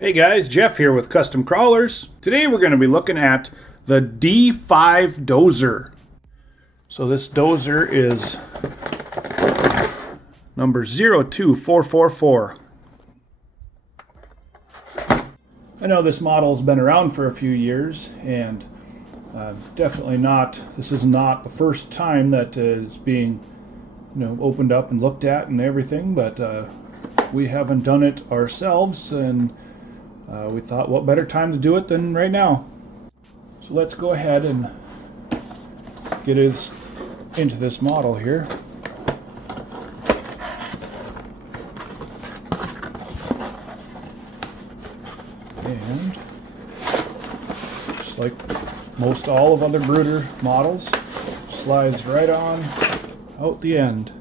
Hey guys, Jeff here with Custom Crawlerz. Today we're going to be looking at the D5 Dozer. So this dozer is number 02444. I know this model's been around for a few years, and this is not the first time that it's being opened up and looked at and everything, but we haven't done it ourselves, and we thought, what better time to do it than right now? So let's go ahead and get into this model here. And just like most all of other Bruder models, slides right on out the end.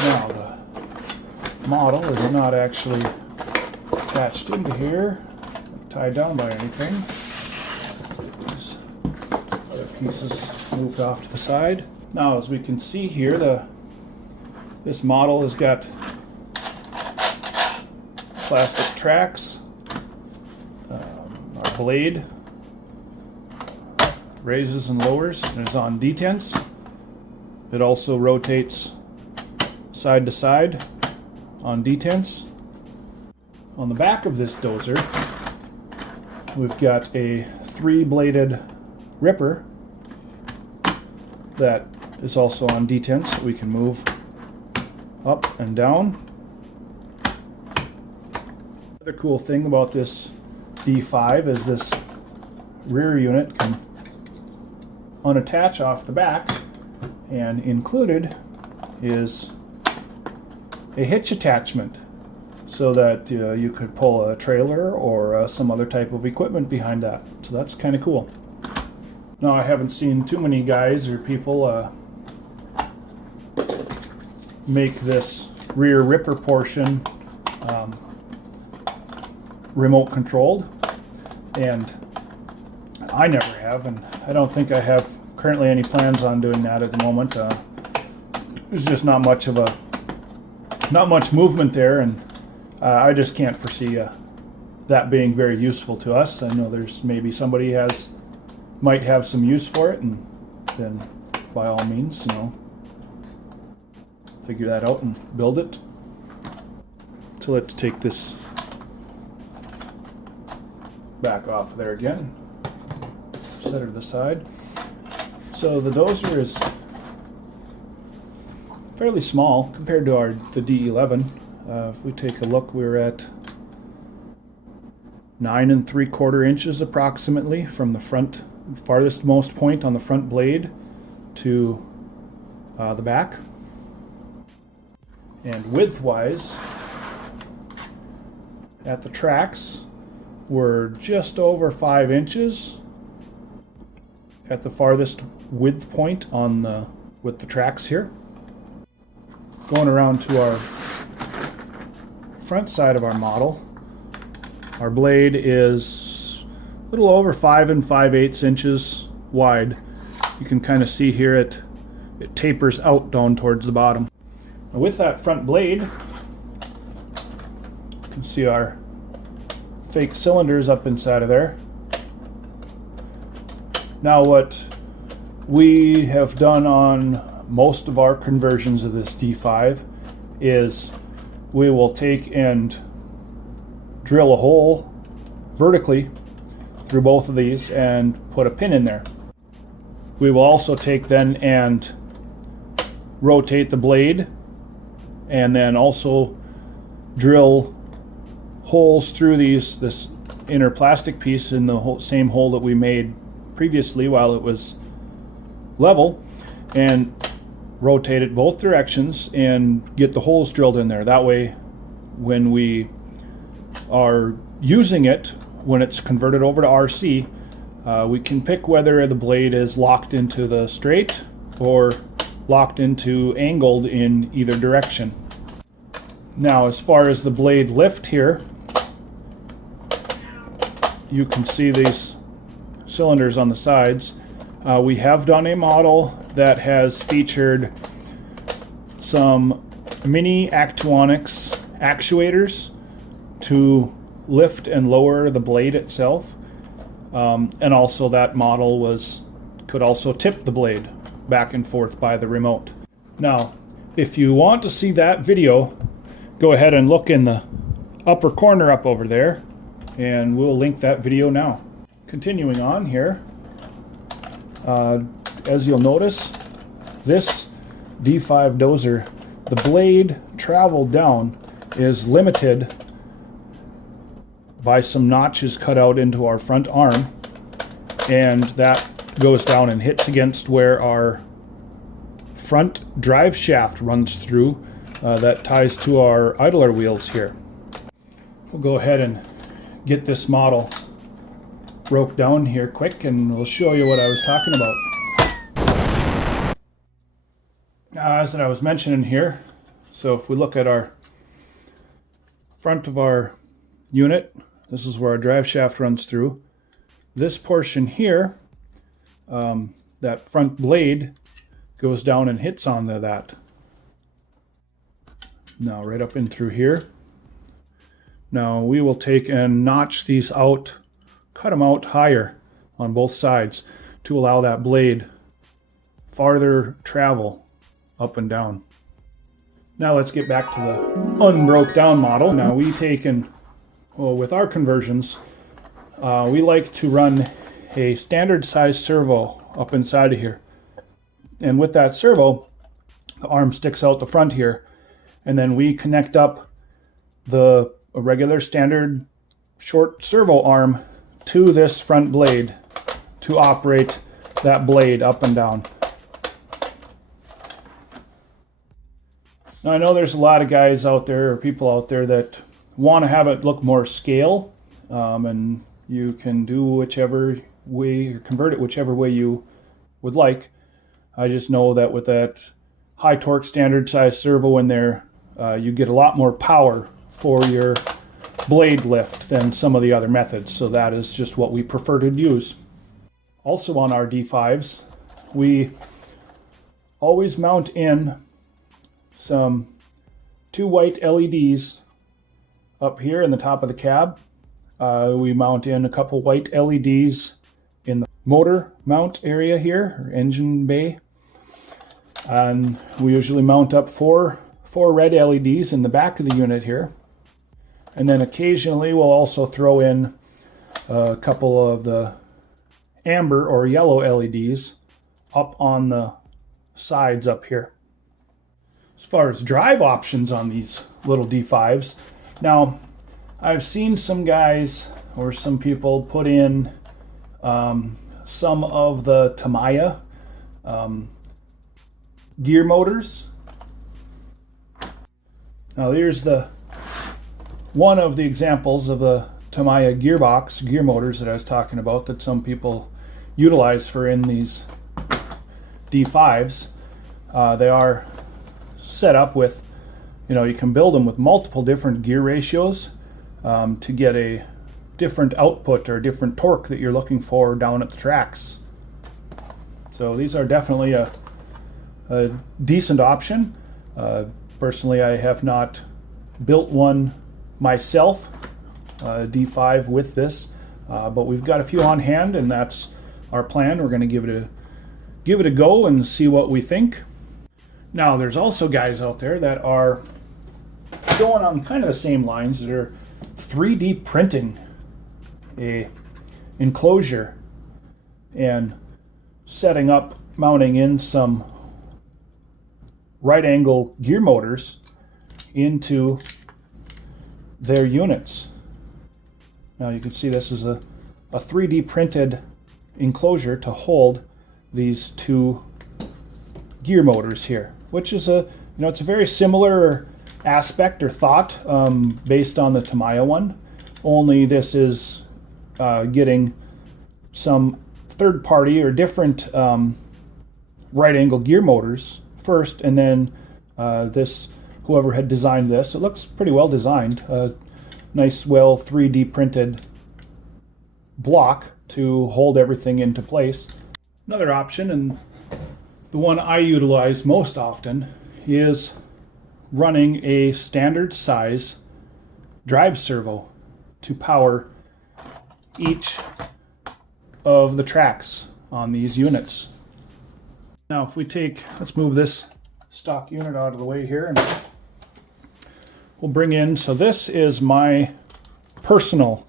Now the model is not actually attached into here, tied down by anything. These other pieces moved off to the side. Now, as we can see here, this model has got plastic tracks. Our blade raises and lowers and is on detents. It also rotates side to side on detents. On the back of this dozer, we've got a 3-bladed ripper that is also on detents that we can move up and down. Another cool thing about this D5 is this rear unit can unattach off the back, and included is a hitch attachment, so that you could pull a trailer or some other type of equipment behind that. So that's kind of cool. Now, I haven't seen too many guys or people make this rear ripper portion remote controlled, and I never have, and I don't think I have currently any plans on doing that at the moment. There's just not much movement there, and I just can't foresee that being very useful to us. I know there's maybe somebody might have some use for it, and then by all means, figure that out and build it. So let's take this back off there again. Set her to the side. So the dozer is fairly small compared to the D11. If we take a look, we're at 9 3/4 inches approximately from the front, farthest most point on the front blade to the back. And width-wise, at the tracks, we're just over 5 inches at the farthest width point with the tracks here. Going around to our front side of our model, our blade is a little over 5 5/8 inches wide. You can kind of see here it tapers out down towards the bottom. Now, with that front blade, you can see our fake cylinders up inside of there. Now, what we have done on most of our conversions of this D5 is we will take and drill a hole vertically through both of these and put a pin in there. We will also take then and rotate the blade and then also drill holes through this inner plastic piece in the same hole that we made previously while it was level, and rotate it both directions and get the holes drilled in there. That way, when we are using it, when it's converted over to RC, we can pick whether the blade is locked into the straight or locked into angled in either direction. Now, as far as the blade lift here, you can see these cylinders on the sides. We have done a model that has featured some mini Actuonics actuators to lift and lower the blade itself. And also that model could also tip the blade back and forth by the remote. Now, if you want to see that video, go ahead and look in the upper corner up over there, and we'll link that video now. Continuing on here, as you'll notice, this D5 dozer, the blade travel down is limited by some notches cut out into our front arm, and that goes down and hits against where our front drive shaft runs through, that ties to our idler wheels here. We'll go ahead and get this model broke down here quick, and we'll show you what I was talking about. Now, as I was mentioning here, so if we look at our front of our unit, this is where our drive shaft runs through. This portion here, that front blade goes down and hits onto that. Now right up in through here. Now we will take and notch these out, cut them out higher on both sides to allow that blade farther travel up and down. Now let's get back to the unbroke down model. Now we take and, well, with our conversions, we like to run a standard size servo up inside of here. And with that servo, the arm sticks out the front here, and then we connect up a regular standard short servo arm to this front blade to operate that blade up and down. Now I know there's a lot of guys out there, or people out there, that want to have it look more scale, and you can do whichever way, or convert it whichever way you would like. I just know that with that high torque standard size servo in there, you get a lot more power for your blade lift than some of the other methods, so that is just what we prefer to use. Also on our D5s, we always mount in some 2 white LEDs up here in the top of the cab. We mount in a couple white LEDs in the motor mount area here, or engine bay. And we usually mount up four red LEDs in the back of the unit here. And then occasionally we'll also throw in a couple of the amber or yellow LEDs up on the sides up here. As far as drive options on these little D5s, now I've seen some guys or some people put in some of the Tamiya gear motors. Now here's one of the examples of the Tamiya gear motors that I was talking about that some people utilize for in these D5s. They are set up with, you can build them with multiple different gear ratios to get a different output or different torque that you're looking for down at the tracks. So these are definitely a decent option. Personally, I have not built one myself, D5 with this, but we've got a few on hand, and that's our plan. We're going to give it a go and see what we think. Now, there's also guys out there that are going on kind of the same lines, that are 3D printing a enclosure and setting up, mounting in some right angle gear motors into their units. Now you can see this is a 3D printed enclosure to hold these 2 gear motors here, which is it's a very similar aspect or thought based on the Tamiya one, only this is getting some third-party or different right angle gear motors first, and then whoever had designed this, it looks pretty well designed, nice, well 3D printed block to hold everything into place. Another option, and the one I utilize most often, is running a standard size drive servo to power each of the tracks on these units. Now if we let's move this stock unit out of the way here, and we'll bring in, so this is my personal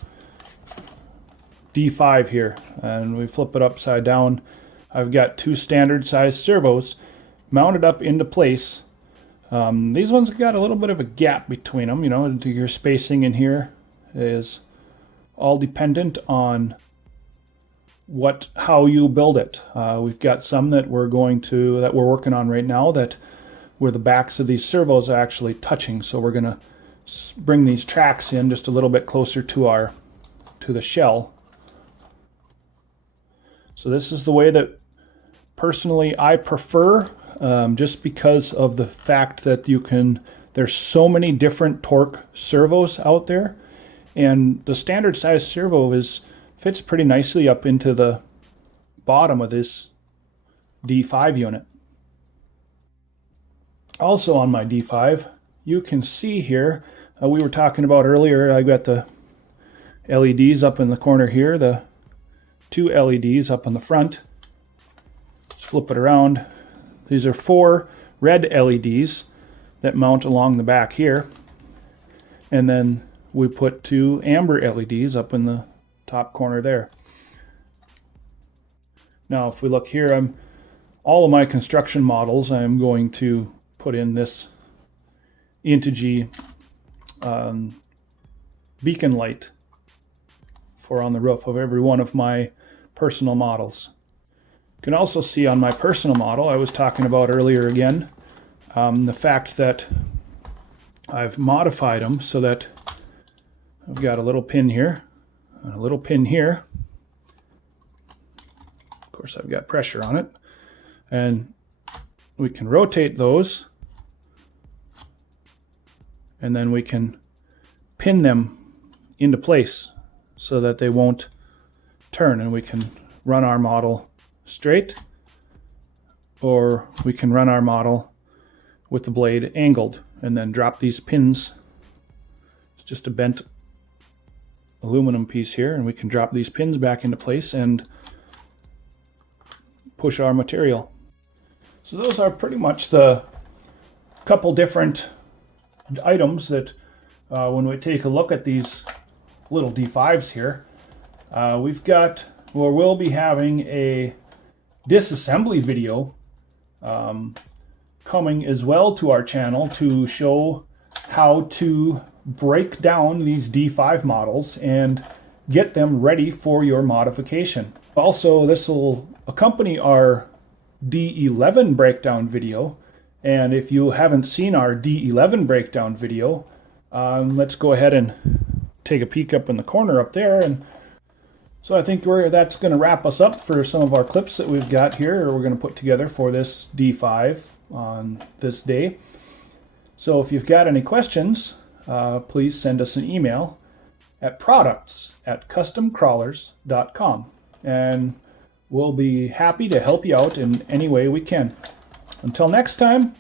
D5 here, and we flip it upside down. I've got two standard size servos mounted up into place. These ones have got a little bit of a gap between them, you know, your spacing in here is all dependent on how you build it. We've got some that we're working on right now where the backs of these servos are actually touching, so we're going to bring these tracks in just a little bit closer to the shell. So this is the way that personally I prefer, just because of the fact that there's so many different torque servos out there, and the standard size servo fits pretty nicely up into the bottom of this D5 unit. Also on my D5, you can see here, we were talking about earlier, I got the LEDs up in the corner here, the two LEDs up in the front. Let's flip it around. These are 4 red LEDs that mount along the back here, and then we put 2 amber LEDs up in the top corner there. Now if we look here, all of my construction models I'm going to put in this Integy beacon light for on the roof of every one of my personal models. You can also see on my personal model, I was talking about earlier again, the fact that I've modified them so that I've got a little pin here, and a little pin here. Of course, I've got pressure on it, and we can rotate those, and then we can pin them into place so that they won't turn, and we can run our model straight, or we can run our model with the blade angled and then drop these pins. It's just a bent aluminum piece here, and we can drop these pins back into place and push our material. So those are pretty much the couple different items that when we take a look at these little D5s here, we'll be having a disassembly video coming as well to our channel to show how to break down these D5 models and get them ready for your modification. Also, this will accompany our D11 breakdown video, and if you haven't seen our D11 breakdown video, let's go ahead and take a peek up in the corner up there. And so I think that's going to wrap us up for some of our clips that we've got here, or we're going to put together for this D5 on this day. So if you've got any questions, please send us an email at products@customcrawlerz.com, and we'll be happy to help you out in any way we can. Until next time,